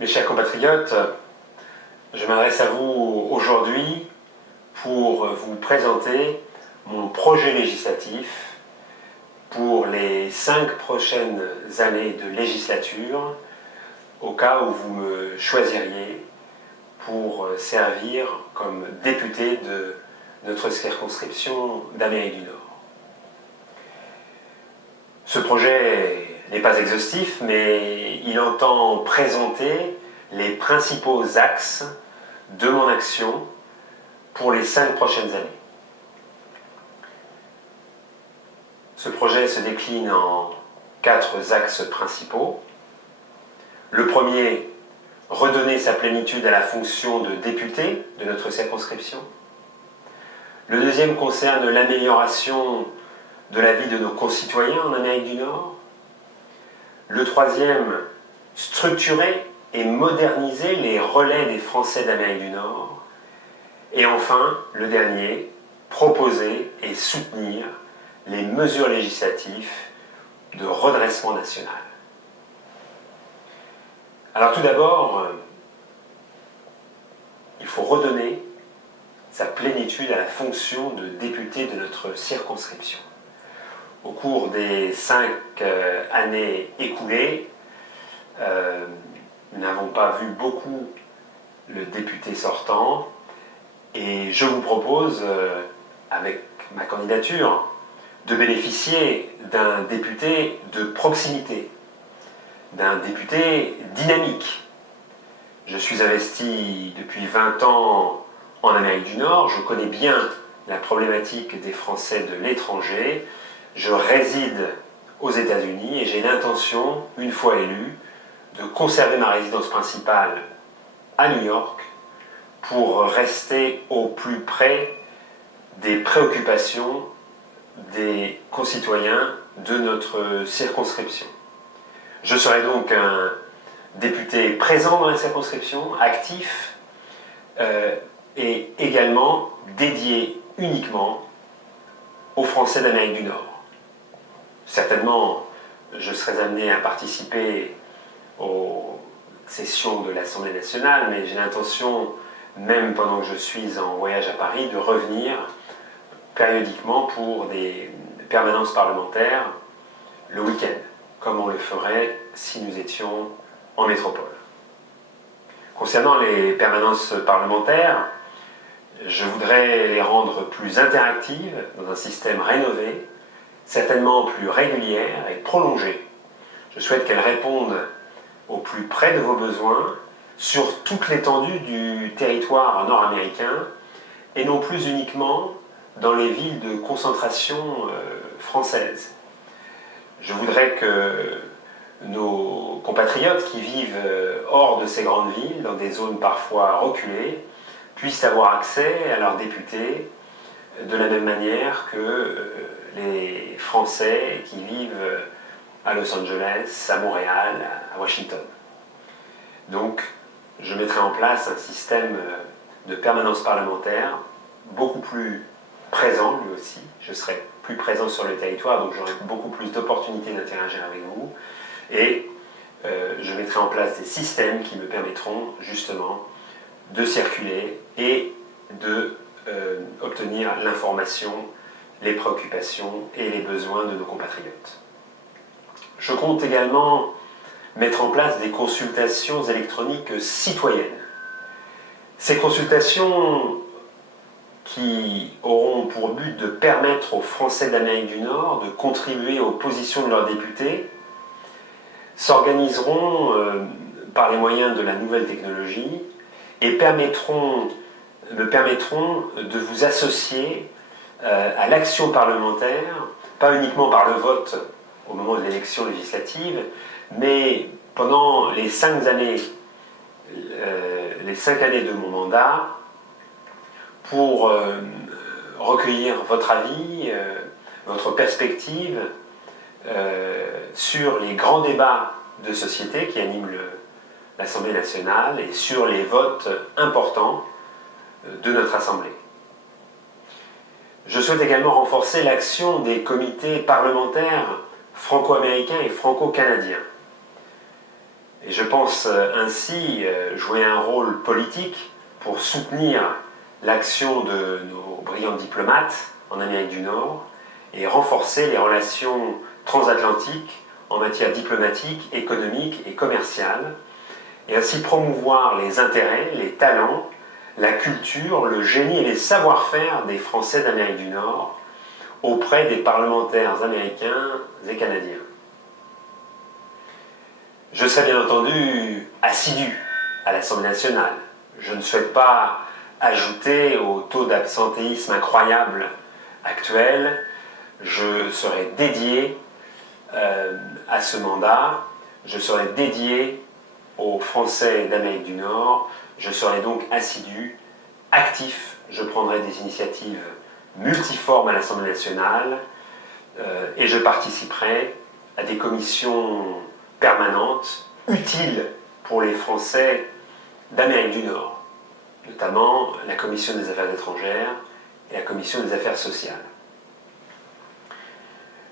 Mes chers compatriotes, je m'adresse à vous aujourd'hui pour vous présenter mon projet législatif pour les 5 prochaines années de législature, au cas où vous me choisiriez pour servir comme député de notre circonscription d'Amérique du Nord. Ce projet n'est pas exhaustif, mais il entend présenter les principaux axes de mon action pour les 5 prochaines années. Ce projet se décline en 4 axes principaux. Le premier, redonner sa plénitude à la fonction de député de notre circonscription. Le deuxième concerne l'amélioration de la vie de nos concitoyens en Amérique du Nord. Le troisième, structurer et moderniser les relais des Français d'Amérique du Nord. Et enfin, le dernier, proposer et soutenir les mesures législatives de redressement national. Alors tout d'abord, il faut redonner sa plénitude à la fonction de député de notre circonscription. Au cours des 5 années écoulées, nous n'avons pas vu beaucoup le député sortant et je vous propose, avec ma candidature, de bénéficier d'un député de proximité, d'un député dynamique. Je suis investi depuis 20 ans en Amérique du Nord, je connais bien la problématique des Français de l'étranger, je réside aux États-Unis et j'ai l'intention, une fois élu, de conserver ma résidence principale à New York pour rester au plus près des préoccupations des concitoyens de notre circonscription. Je serai donc un député présent dans la circonscription, actif, et également dédié uniquement aux Français d'Amérique du Nord. Certainement, je serai amené à participer aux sessions de l'Assemblée nationale, mais j'ai l'intention, même pendant que je suis en voyage à Paris, de revenir périodiquement pour des permanences parlementaires le week-end, comme on le ferait si nous étions en métropole. Concernant les permanences parlementaires, je voudrais les rendre plus interactives dans un système rénové, certainement plus régulière et prolongée. Je souhaite qu'elles répondent au plus près de vos besoins sur toute l'étendue du territoire nord-américain et non plus uniquement dans les villes de concentration française. Je voudrais que nos compatriotes qui vivent hors de ces grandes villes, dans des zones parfois reculées, puissent avoir accès à leurs députés de la même manière que les Français qui vivent à Los Angeles, à Montréal, à Washington. Donc, je mettrai en place un système de permanence parlementaire beaucoup plus présent lui aussi. Je serai plus présent sur le territoire, donc j'aurai beaucoup plus d'opportunités d'interagir avec vous. Et je mettrai en place des systèmes qui me permettront justement de circuler et de obtenir l'information, les préoccupations et les besoins de nos compatriotes. Je compte également mettre en place des consultations électroniques citoyennes. Ces consultations qui auront pour but de permettre aux Français d'Amérique du Nord de contribuer aux positions de leurs députés s'organiseront par les moyens de la nouvelle technologie et me permettront de vous associer à l'action parlementaire, pas uniquement par le vote au moment de l'élection législative, mais pendant les 5 années de mon mandat, pour recueillir votre avis, votre perspective sur les grands débats de société qui animent l'Assemblée nationale et sur les votes importants de notre Assemblée. Je souhaite également renforcer l'action des comités parlementaires franco-américains et franco-canadiens. Et je pense ainsi jouer un rôle politique pour soutenir l'action de nos brillants diplomates en Amérique du Nord et renforcer les relations transatlantiques en matière diplomatique, économique et commerciale, et ainsi promouvoir les intérêts, les talents, la culture, le génie et les savoir-faire des Français d'Amérique du Nord auprès des parlementaires américains et canadiens. Je serai bien entendu assidu à l'Assemblée nationale. Je ne souhaite pas ajouter au taux d'absentéisme incroyable actuel. Je serai dédié à ce mandat. Je serai dédié aux Français d'Amérique du Nord. Je serai donc assidu, actif. Je prendrai des initiatives multiformes à l'Assemblée nationale et je participerai à des commissions permanentes utiles pour les Français d'Amérique du Nord, notamment la Commission des Affaires étrangères et la Commission des Affaires sociales.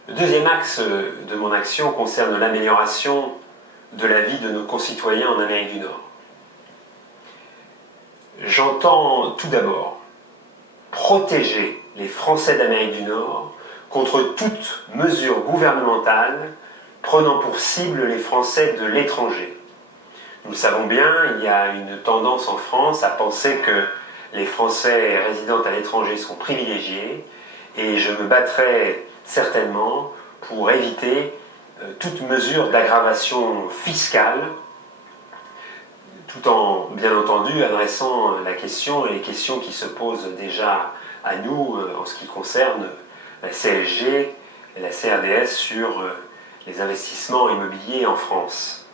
Le deuxième axe de mon action concerne l'amélioration de la vie de nos concitoyens en Amérique du Nord. J'entends tout d'abord protéger les Français d'Amérique du Nord contre toute mesure gouvernementale prenant pour cible les Français de l'étranger. Nous le savons bien, il y a une tendance en France à penser que les Français résidant à l'étranger sont privilégiés et je me battrai certainement pour éviter toute mesure d'aggravation fiscale, tout en, bien entendu, adressant la question et les questions qui se posent déjà à nous en ce qui concerne la CSG et la CRDS sur les investissements immobiliers en France.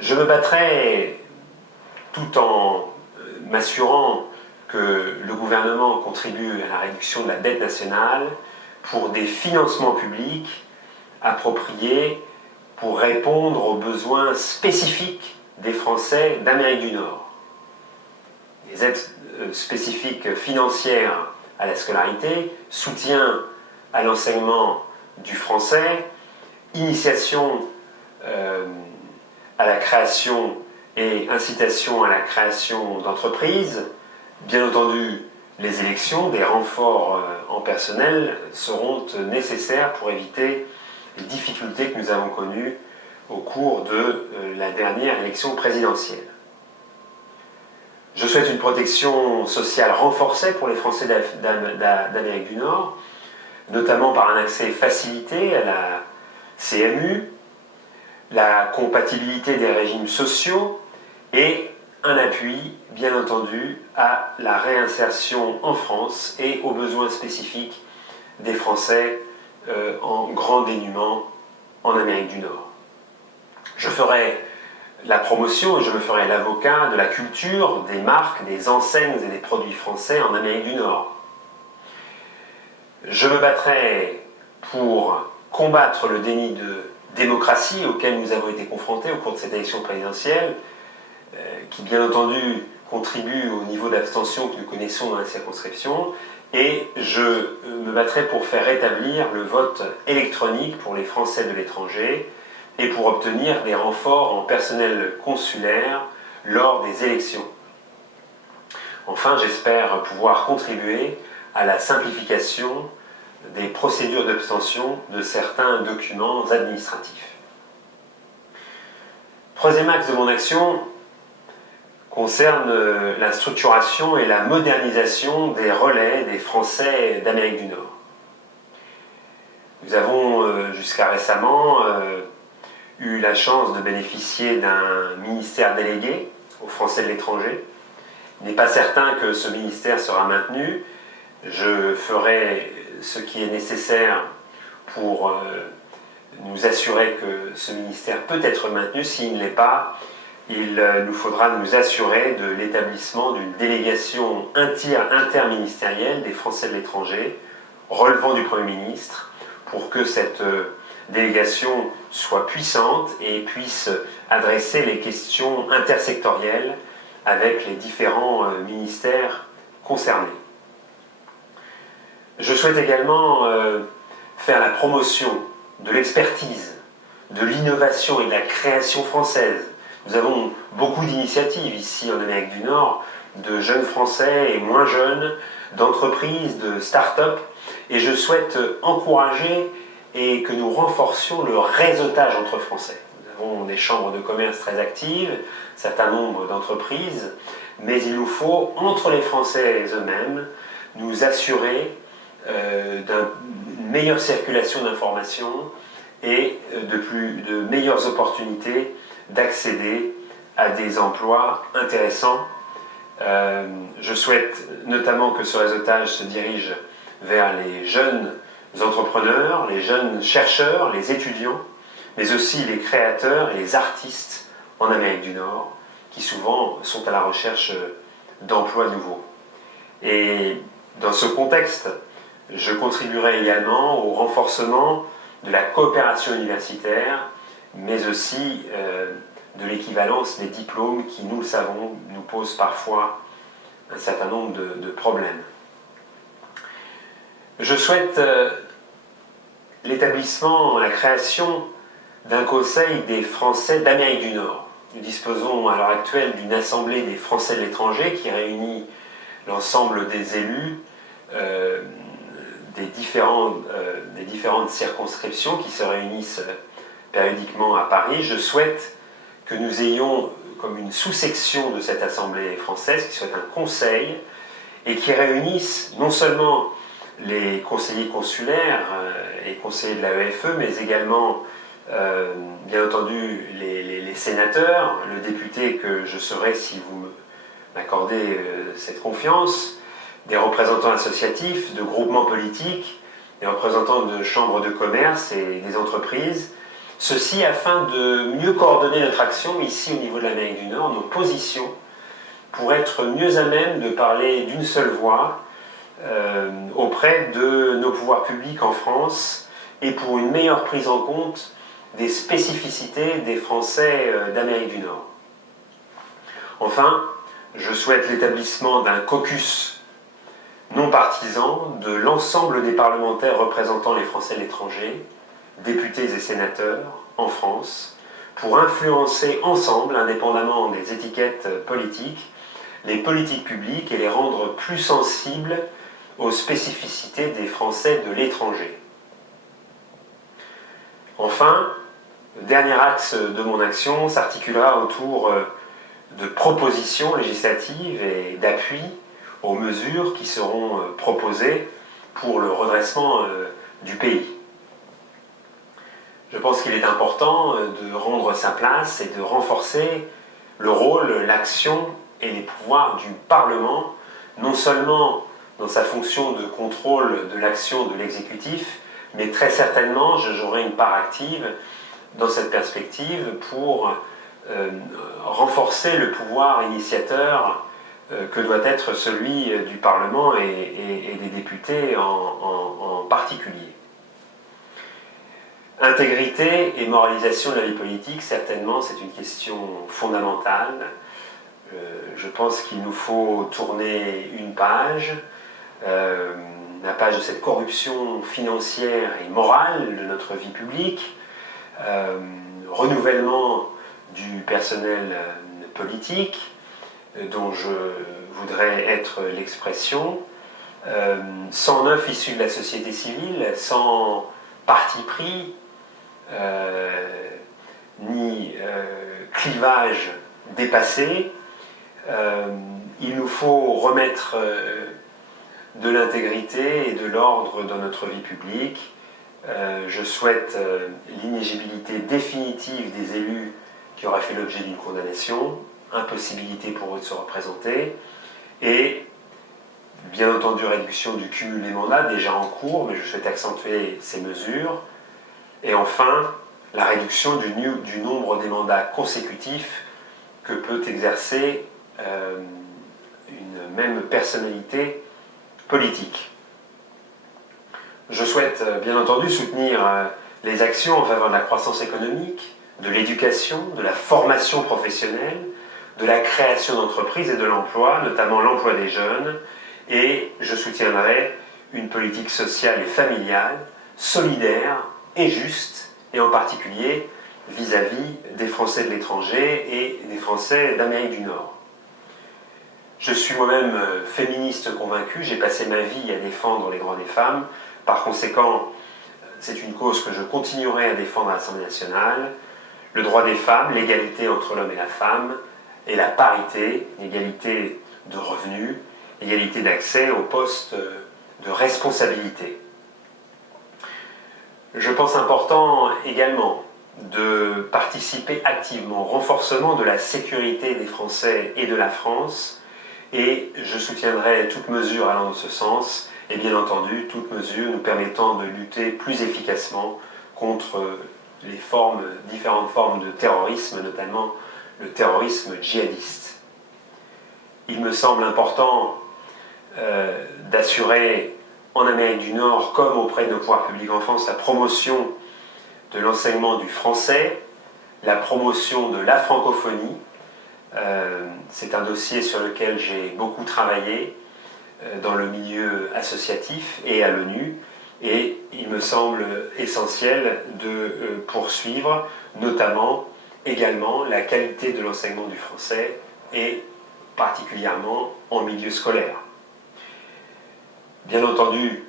Je me battrai tout en m'assurant que le gouvernement contribue à la réduction de la dette nationale pour des financements publics appropriés pour répondre aux besoins spécifiques des Français d'Amérique du Nord. Les aides spécifiques financières à la scolarité, soutien à l'enseignement du français, initiation à la création et incitation à la création d'entreprises. Bien entendu, les élections, des renforts en personnel seront nécessaires pour éviter les difficultés que nous avons connues au cours de la dernière élection présidentielle. Je souhaite une protection sociale renforcée pour les Français d'Amérique du Nord, notamment par un accès facilité à la CMU, la compatibilité des régimes sociaux et un appui, bien entendu, à la réinsertion en France et aux besoins spécifiques des Français en grand dénuement en Amérique du Nord. Je ferai la promotion et je me ferai l'avocat de la culture, des marques, des enseignes et des produits français en Amérique du Nord. Je me battrai pour combattre le déni de démocratie auquel nous avons été confrontés au cours de cette élection présidentielle, qui bien entendu contribue au niveau d'abstention que nous connaissons dans la circonscription, et je me battrai pour faire rétablir le vote électronique pour les Français de l'étranger et pour obtenir des renforts en personnel consulaire lors des élections. Enfin, j'espère pouvoir contribuer à la simplification des procédures d'abstention de certains documents administratifs. Troisième axe de mon action concerne la structuration et la modernisation des relais des Français d'Amérique du Nord. Nous avons jusqu'à récemment eu la chance de bénéficier d'un ministère délégué aux Français de l'étranger. Il n'est pas certain que ce ministère sera maintenu. Je ferai ce qui est nécessaire pour nous assurer que ce ministère peut être maintenu. S'il ne l'est pas, il nous faudra nous assurer de l'établissement d'une délégation interministérielle des Français de l'étranger relevant du Premier ministre pour que cette délégation soit puissante et puisse adresser les questions intersectorielles avec les différents ministères concernés. Je souhaite également faire la promotion de l'expertise de l'innovation et de la création française. Nous avons beaucoup d'initiatives ici en Amérique du Nord, de jeunes Français et moins jeunes, d'entreprises, de start-up, et je souhaite encourager et que nous renforcions le réseautage entre Français. Nous avons des chambres de commerce très actives, un certain nombre d'entreprises, mais il nous faut, entre les Français eux-mêmes, nous assurer d'une meilleure circulation d'informations et de meilleures opportunités d'accéder à des emplois intéressants. Je souhaite notamment que ce réseautage se dirige vers les jeunes entrepreneurs, les jeunes chercheurs, les étudiants, mais aussi les créateurs et les artistes en Amérique du Nord, qui souvent sont à la recherche d'emplois nouveaux. Et dans ce contexte, je contribuerai également au renforcement de la coopération universitaire, mais aussi de l'équivalence des diplômes qui, nous le savons, nous posent parfois un certain nombre de problèmes. Je souhaite l'établissement, la création d'un conseil des Français d'Amérique du Nord. Nous disposons à l'heure actuelle d'une assemblée des Français de l'étranger qui réunit l'ensemble des élus des différentes circonscriptions qui se réunissent périodiquement à Paris. Je souhaite que nous ayons comme une sous-section de cette assemblée française, qui soit un conseil, et qui réunisse non seulement les conseillers consulaires et conseillers de l'AEFE, mais également, bien entendu, les sénateurs, le député que je serai si vous m'accordez cette confiance, des représentants associatifs, de groupements politiques, des représentants de chambres de commerce et des entreprises, ceci afin de mieux coordonner notre action ici au niveau de l'Amérique du Nord, nos positions, pour être mieux à même de parler d'une seule voix auprès de nos pouvoirs publics en France et pour une meilleure prise en compte des spécificités des Français d'Amérique du Nord. Enfin, je souhaite l'établissement d'un caucus non partisan de l'ensemble des parlementaires représentant les Français de l'étranger, députés et sénateurs en France, pour influencer ensemble, indépendamment des étiquettes politiques, les politiques publiques et les rendre plus sensibles aux spécificités des Français de l'étranger. Enfin, le dernier axe de mon action s'articulera autour de propositions législatives et d'appui aux mesures qui seront proposées pour le redressement du pays. Je pense qu'il est important de rendre sa place et de renforcer le rôle, l'action et les pouvoirs du Parlement, non seulement dans sa fonction de contrôle de l'action de l'exécutif, mais très certainement, je jouerai une part active dans cette perspective pour renforcer le pouvoir initiateur que doit être celui du Parlement et des députés en particulier. Intégrité et moralisation de la vie politique, certainement, c'est une question fondamentale. Je pense qu'il nous faut tourner une page, la page de cette corruption financière et morale de notre vie publique, renouvellement du personnel politique, dont je voudrais être l'expression, sans neuf issus de la société civile, sans parti pris, ni clivage dépassé. Il nous faut remettre de l'intégrité et de l'ordre dans notre vie publique. Je souhaite l'inéligibilité définitive des élus qui auraient fait l'objet d'une condamnation, impossibilité pour eux de se représenter, et bien entendu réduction du cumul des mandats déjà en cours, mais je souhaite accentuer ces mesures, et enfin la réduction du nombre des mandats consécutifs que peut exercer une même personnalité politique. Je souhaite bien entendu soutenir les actions en faveur de la croissance économique, de l'éducation, de la formation professionnelle, de la création d'entreprises et de l'emploi, notamment l'emploi des jeunes, et je soutiendrai une politique sociale et familiale, solidaire et juste, et en particulier vis-à-vis des Français de l'étranger et des Français d'Amérique du Nord. Je suis moi-même féministe convaincu, j'ai passé ma vie à défendre les droits des femmes, par conséquent, c'est une cause que je continuerai à défendre à l'Assemblée nationale, le droit des femmes, l'égalité entre l'homme et la femme, et la parité, l'égalité de revenus, l'égalité d'accès aux postes de responsabilité. Je pense important également de participer activement au renforcement de la sécurité des Français et de la France, et je soutiendrai toute mesure allant dans ce sens, et bien entendu toute mesure nous permettant de lutter plus efficacement contre les différentes formes de terrorisme, notamment le terrorisme djihadiste. Il me semble important d'assurer en Amérique du Nord, comme auprès de nos pouvoirs publics en France, la promotion de l'enseignement du français, la promotion de la francophonie. C'est un dossier sur lequel j'ai beaucoup travaillé dans le milieu associatif et à l'ONU, et il me semble essentiel de poursuivre, notamment également la qualité de l'enseignement du français, et particulièrement en milieu scolaire. Bien entendu,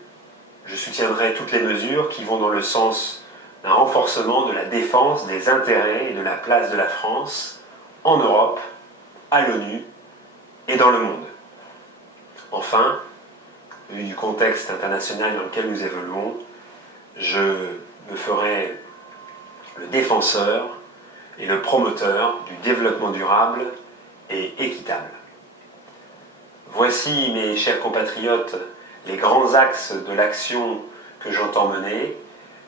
je soutiendrai toutes les mesures qui vont dans le sens d'un renforcement de la défense des intérêts et de la place de la France en Europe, à l'ONU et dans le monde. Enfin, vu du contexte international dans lequel nous évoluons, je me ferai le défenseur et le promoteur du développement durable et équitable. Voici, mes chers compatriotes, les grands axes de l'action que j'entends mener.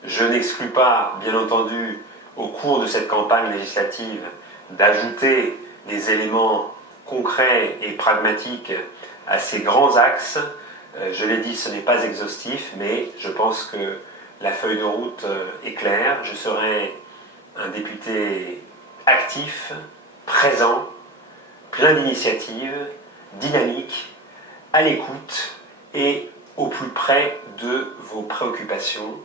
Je n'exclus pas, bien entendu, au cours de cette campagne législative, d'ajouter des éléments concrets et pragmatiques à ces grands axes. Je l'ai dit, ce n'est pas exhaustif, mais je pense que la feuille de route est claire. Je serai un député actif, présent, plein d'initiatives, dynamique, à l'écoute et au plus près de vos préoccupations,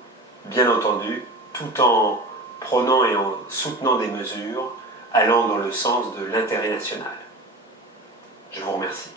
bien entendu, tout en prenant et en soutenant des mesures allant dans le sens de l'intérêt national. Je vous remercie.